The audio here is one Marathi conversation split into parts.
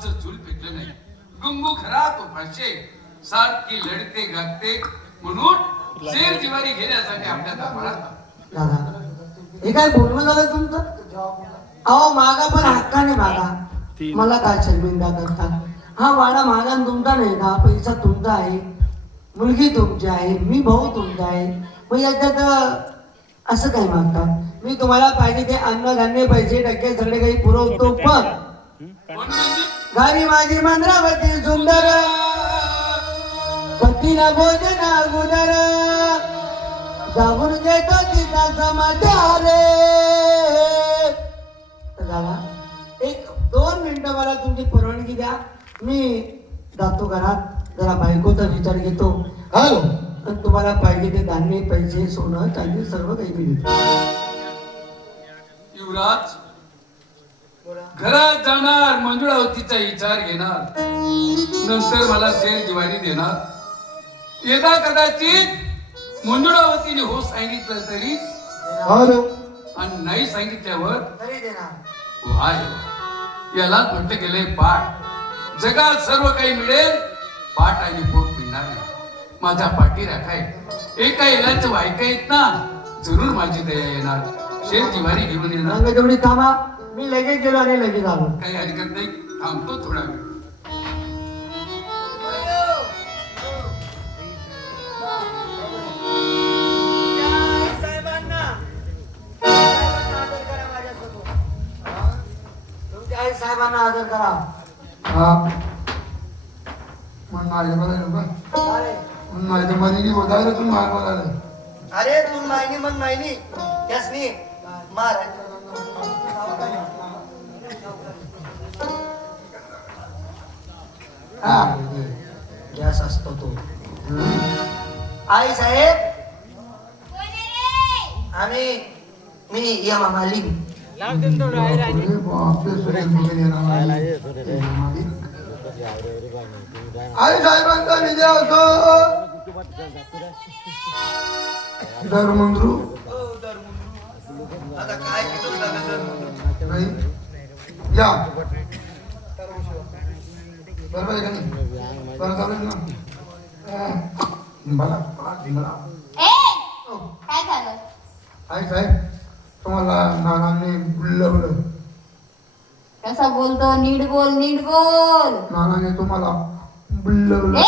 आमचं चूल पेटलं नाही. डुंगू घरात उभाशे सारखी लढते गागते. म्हणून शेर जिवारी घेण्यासाठी आपल्या दामाला हे काय बोलणं झालं तुमचं? अहो मागा पण हक्काने मागा. मला काय शर्मिंदा करता? हा वाडा मागा तुमचा नाही ना पैसा तुमचा आहे. मुलगी तुमची आहे. मी भाऊ तुमचा आहे. मग याच्यात असं काय मागतात मी तुम्हाला पाहिजे ते अन्न धान्य पैसे टक्के सगळे काही पुरवतो पण घरी माझी मंद्रावती सुंदर. पतीला भोजन अगोदर जागून घेतो तिचा समाचार. तर दादा एक दोन मिनिटं मला तुमची परवानगी द्या. मी जातो घरात. जरा बायकोचा विचार घेतो. हॅलो. आणि तुम्हाला पाहिजे ते धान्य पैसे सोनं चांदी सर्व काही मी देतो युवराज घरात जाणार मंजुळावतीचा विचार घेणार. नंतर मला शेर जिवारी देणार. यदा कदाचित मंजुळावतीने हो सांगितलं तरी आणि नाही सांगितल्यावर याला म्हटलं गेलंय पाठ. जगात सर्व काही मिळेल पाठ आणि पोट मिळणार नाही. माझा पाठी राखाय एका इलाच वायका येत ना जरूर माझी दया येणार. शेर जिवारी घेऊन येणार. मी लगेच गेलो आणि लगेच आलो. काही हरकत नाही. थांबतो थोडा वेळ. तुमच्या आई साहेबांना आदर करा हा. मग माझ्या मला नको अरे. मग माझ्या मध्ये होता रे तू मार मला अरे तू मायनी मग मायनी. त्यासनी मार. गॅस असतो तो. आई साहेब. आम्ही मी या मालिक आई साहेबांचा विजय असो. धर्मंद्रू या. बरोबर आहे का नाही? बरं चालेल ना? हा. मला काय झालं? साहेब तुम्हाला नानांनी बुलवलं. कसा बोलतो? नीट बोल नीट बोल. नानाने तुम्हाला बुलवलं. ए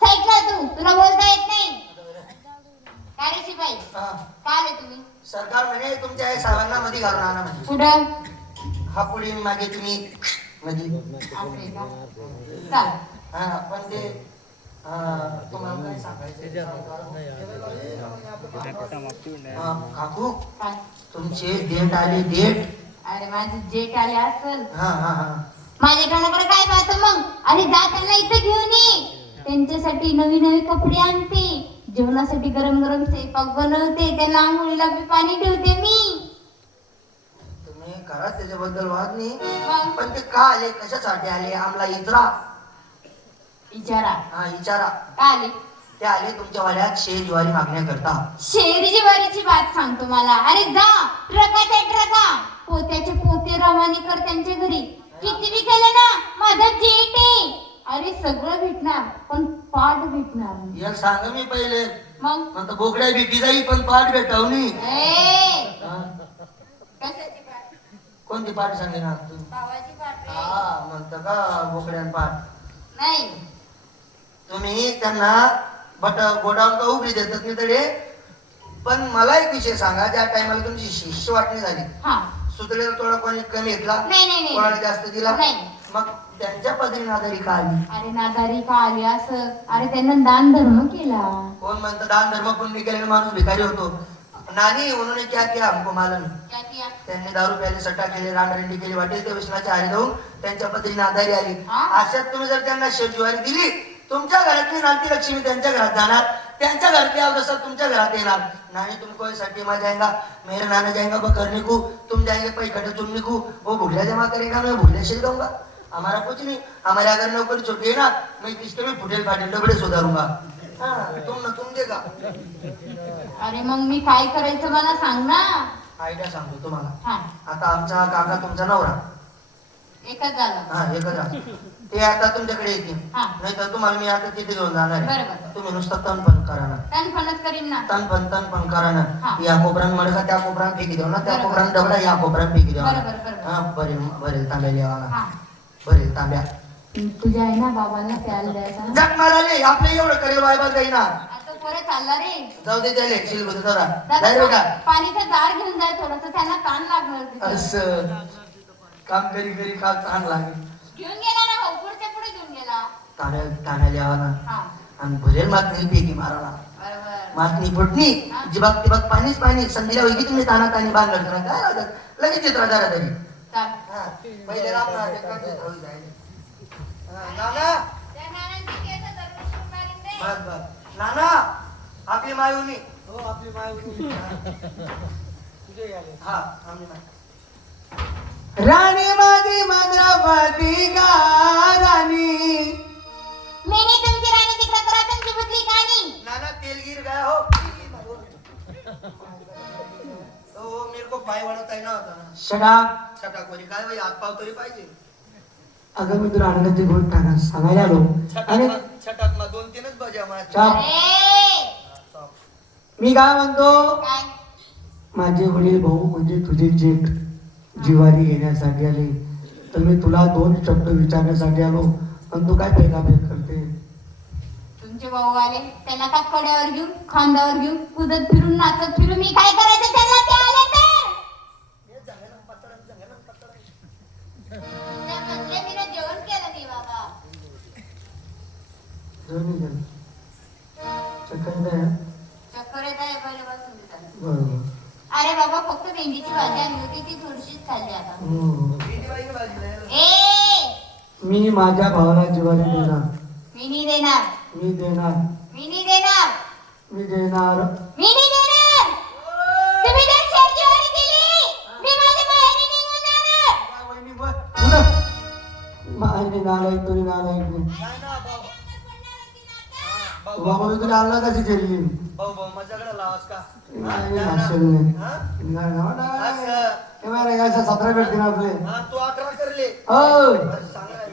साईडला तू. तुला बोलता येत नाही. काय रे शिपाई. काय आले तुम्ही? सरकार म्हणे तुमच्या आई साहेबांना मध्ये घालून आणा म्हणजे कुठं? हा पुढे मागे तुम्ही मध्ये असे का चाल हा पण ते तुम्हाला काय सांगायचं हा, काकू काय? तुमचे डेट आले डेट. अरे माझे जेट आले असल. हा हा हा. माझ्या तोंडाकडे काय पाहतो मग? अरे जा त्यांना इथं घेऊन ये. त्यांच्यासाठी नवी नवी कपडे आणते. जेवणासाठी गरम गरम स्वयंपाक बनवते. त्यांना आंघोळीला बी पाणी ठेवते मी. करा त्याच्याबद्दल वाद नाही. पण ते का आले? कशासाठी आले? आम्हाला इजरा. विचारा हा विचारा काय आले? ते आले तुमच्या वाड्यात शेर ज्वारी मागण्याकरता शेरीची वारीची बात सांगतो मला. अरे जा ट्रकाच्या ट्रका. पोत्याचे पोते रवानी कर त्यांच्या घरी. किती बी केलं ना माझा जेट आहे अरे सगळं भेटणार पण पाठ भेटणार नाही. एक सांग मी पहिले. मग? बोकड्या भेटी जाई पण पाठ भेटवणी ए! हा, कशाची कोणती पाठ सांगेनार तू? भावाची पाठ रे. हा म्हणतो का बोकड्यान पाठ? नाही. तुम्ही त्यांना बट गोडाऊन का उघडी देतात मी तडे पण मला एक विषय सांगा ज्या टायमाला तुमची शिष्य वाटणी झाली हा. सुतळेला थोडा कोणी कमी घेतला? नाही नाही कोणाला जास्त दिला? नाही. मग त्यांच्या पदरी नादारी का आली? अरे नादारी का आली असं? अरे त्यांना दान धर्म केला. कोण म्हणतं दान धर्म पुण्य केलेला माणूस भिकारी होतो? नानी उन्होंने क्या किया हमको मालूम? क्या किया? त्यांनी दारू प्यायले सट्टा केले रामरंडी केली वाटेल त्या विष्णाच्या हारी जाऊन त्यांच्या पत्नी नादारी आली? अशात तुम्ही जर त्यांना शेवजीवारी दिली तुमच्या घरातली नाती लक्ष्मी त्यांच्या घरात जाणार त्यांच्या घरातली अवस्था तुमच्या घरात येणार. नानी तुमको साठी मैं जाएगा मेरे नाना जाएगा वो करने को तुम जाएंगे पै खटे चुनने को वो भूलिया जमा करेगा मैं भूलिया से दूंगा हमारा कुछ नहीं हमारे अगर नौकरी छोटी है ना मैं किस्त में फुटेल फाटेल डबड़े सुधारूंगा. तुम ना अरे मग मी काय करायचं मला सांग ना. आयडिया सांगतो तुम्हाला. हा. आता आमचा काका तुमचा नवरा. एकच झालं हा एकच आहे. ते आता तुमच्याकडे येतील. हा. नाही तर तुम्हाला मी आता तिथे घेऊन जाणार आहे. बरोबर. तुम्ही नुसतं तण पण करा ना. तन फणच करीन ना. तण पण तण पण करा ना. हा. या कोपऱ्यात मडका त्या कोपऱ्यात फेकी देऊ ना. त्या बरोबर. कोपऱ्यात डबडा या कोपऱ्यात फेकी देऊ बरोबर, बरोबर. हा बरे बरे तांब्या लिहावा हा. बरे तांब्या. तुझ्या आहे ना बाबांना प्यायला द्यायचा. माराले आपले एवढं करेल वायबात काही ना आता परत चालला रे. जाऊ दे त्याले शिलबुद्ध जरा दादा, जाईल का पाणीचं जार घेऊन जाय थोडस त्यांना कान लागणार तिथे. असं. काम करी करी काल ताण लागेल. घेऊन गेला ना भाऊ पुढच्या पुढे घेऊन गेला. ताण्या ताण्या लिहावा ना हा. आणि भरेल मातनी पेकी मारावा बरोबर. मातनी फुटणी. जिबाक तिबाक पाणीच पाणी संधीला की तुम्ही ताना ताणी बांधलं करा काय लागत लगेच चित्र जरा तरी चाल. हा, पहिले राम जाईल. हा, नाना. बस बस. नाना आपली मायुनी हो आपली. तुझे. हा आम्ही राणी माझी मद्रावती का राणी? मैंने तुमची राणी तिकडे करा तुमची बुद्धी कहाणी नाना तेल गिर गया हो. ओ मेरे को पाय वाढवता येणार होता ना. शगा छटाक काय बाई हात पाव तरी पाहिजे. अगं मी तुला आणण्याची गोष्ट टाका सांगायला आलो. आणि छटाक छटाक मा दोन तीनच बजा माझ्या मी काय म्हणतो? माझे वडील भाऊ म्हणजे तुझे जेठ जिवारी घेण्यासाठी आले. तर मी तुला दोन शब्द विचारण्यासाठी आलो पण तू काय फेकाफेक करते? तुमचे भाऊ आले त्यांना का कड्यावर घेऊन खांद्यावर घेऊन कुदत फिरून नाचत फिरून मी काय करायचं? त्यांना ते आले तर! दोन्ही जण. चक्कर येत आहे? चक्कर येत आहे पहिले बसून देतात. बरोबर. अरे बाबा फक्त भेंडीची भाजी आणली होती ती थोडीशीच खाल्ली आता. हम्म. ए! मी माझ्या भावाला जिवारी देणार. मी नाही देणार. मी देणार. मी नाही देणार. मी देणार. मी नाही देणार. तुम्ही जर शेरजीवारी दिली मी माझ्या बाहेर निघून जाणार. मायने नालायक तुरी नालायक. नाही काय बाबा मी तुला आणला कशी केली भाऊ भाऊ माझ्याकडे लावास का? नाही भाषण नाही हा? नाही, नाही, नाही. असं. हे बघ रे, असं सतरा भेटतील आपले. हा, तू अकरा करले. बरं, सांगा.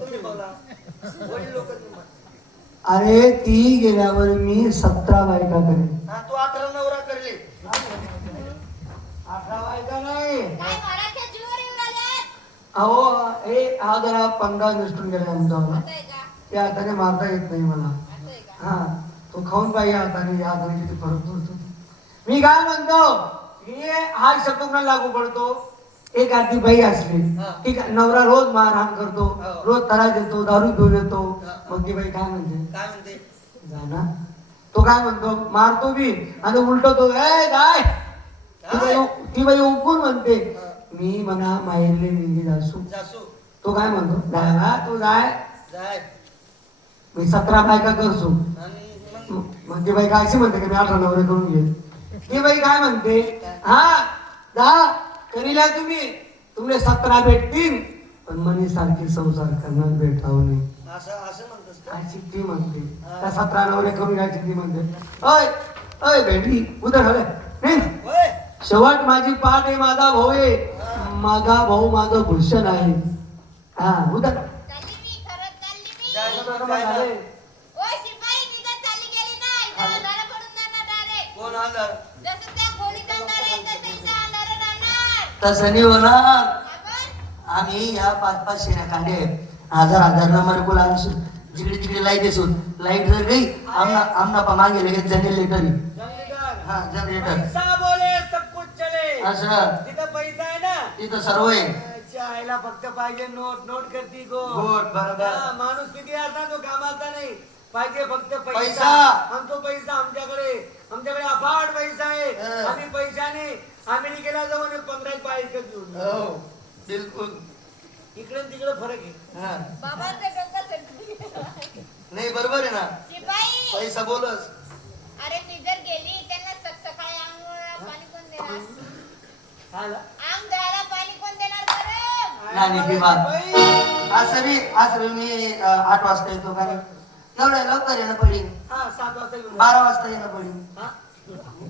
तुम्ही बोला. वडील लोक अरे ती गेल्यावर मी सतरा बायका करेन. हा तू अकरा नवरा करले. अठरा बायका नाही. अहो हे हा जरा पंगा निसटून गेला आमचा. त्या हाताने मारता येत नाही मला. हा तो खाऊन पाहिजे हाताने या हाताने किती फरक पडतो. मी काय म्हणतो हे हा शब्द कोणाला लागू पडतो. एक आधी बाई असली. ठीक आहे नवरा रोज मारहाण करतो. हो. रोज त्रास देतो दारू घेऊन येतो. मग ती बाई काय म्हणते? काय म्हणते? जा ना. तो काय म्हणतो? मारतो बी. आणि उलट तो ए काय ती बाई बाई उकून म्हणते मी म्हणा माहेरले निघी जासू. तो काय म्हणतो? तू जाय. मी सतरा बायका करसू आणि मग मग ती बाई काय अशी म्हणते की मी अठरा नवरे करून घे. ती बाई काय म्हणते? हा जा करीला तुम्ही. तुमले सतरा भेटतील पण मनी सारखी संसार करणार भेटावं नाही. अशी ती म्हणते. त्या सतरा नवरे करून घ्यायची ती म्हणते. अय अय झालं नाही होय शेवट माझी पाठ आहे माझा भाऊ आहे. माझा भाऊ माझं भूषण आहे. हा उद्या चालली मी खरंच चालली मी झाले. ओ शिपाई निघत चालली गेली ना. इथं अंधारा पडून जाणार डायरेक्ट कोण आलं? जसं त्या खोलीत अंधार आहे तसं इथं अंधार राहणार. तसं नाही होणार. आपण आम्ही या पाच पाच शेऱ्या काढे हजार हजार नंबर को लावून जिकडे जिकडे लाइट असून लाइट जर गई आमना आमना पा मागे लगेच जनरेटर हा जनरेटर पैसा बोले सब कुछ चले. असं तिथं पैसा आहे ना. तिथं सर्व आहे. त्याच्या आईला फक्त पाहिजे नोट नोट करती गो गोड, बरोबर. हा, माणूस किती असला तो कामाचा नाही पाहिजे फक्त पैसा पैसा. आणि तो पैसा आमच्याकडे आमच्याकडे अफाट पैसा आहे हा. आम्ही पैशाने अमेरिकेला जाऊन एक पंधरा पाय विकत घेऊन. हो बिलकुल इकडे तिकडे फरक आहे हा. बाबांचं. नाही बरोबर आहे ना शिपाई पैसा बोलस अरे मी जर गेली त्यांना सक- सकाळी अंघोळीला पाणी कोण देणार हा ना? अंग धुवायला पाणी कोण देणार गरम नाही. बाई. असं बी असं मी आठ वाजता येतो कारण एवढ्या लवकर येणं पडेल हा. बारा वाजता येणं पडेल?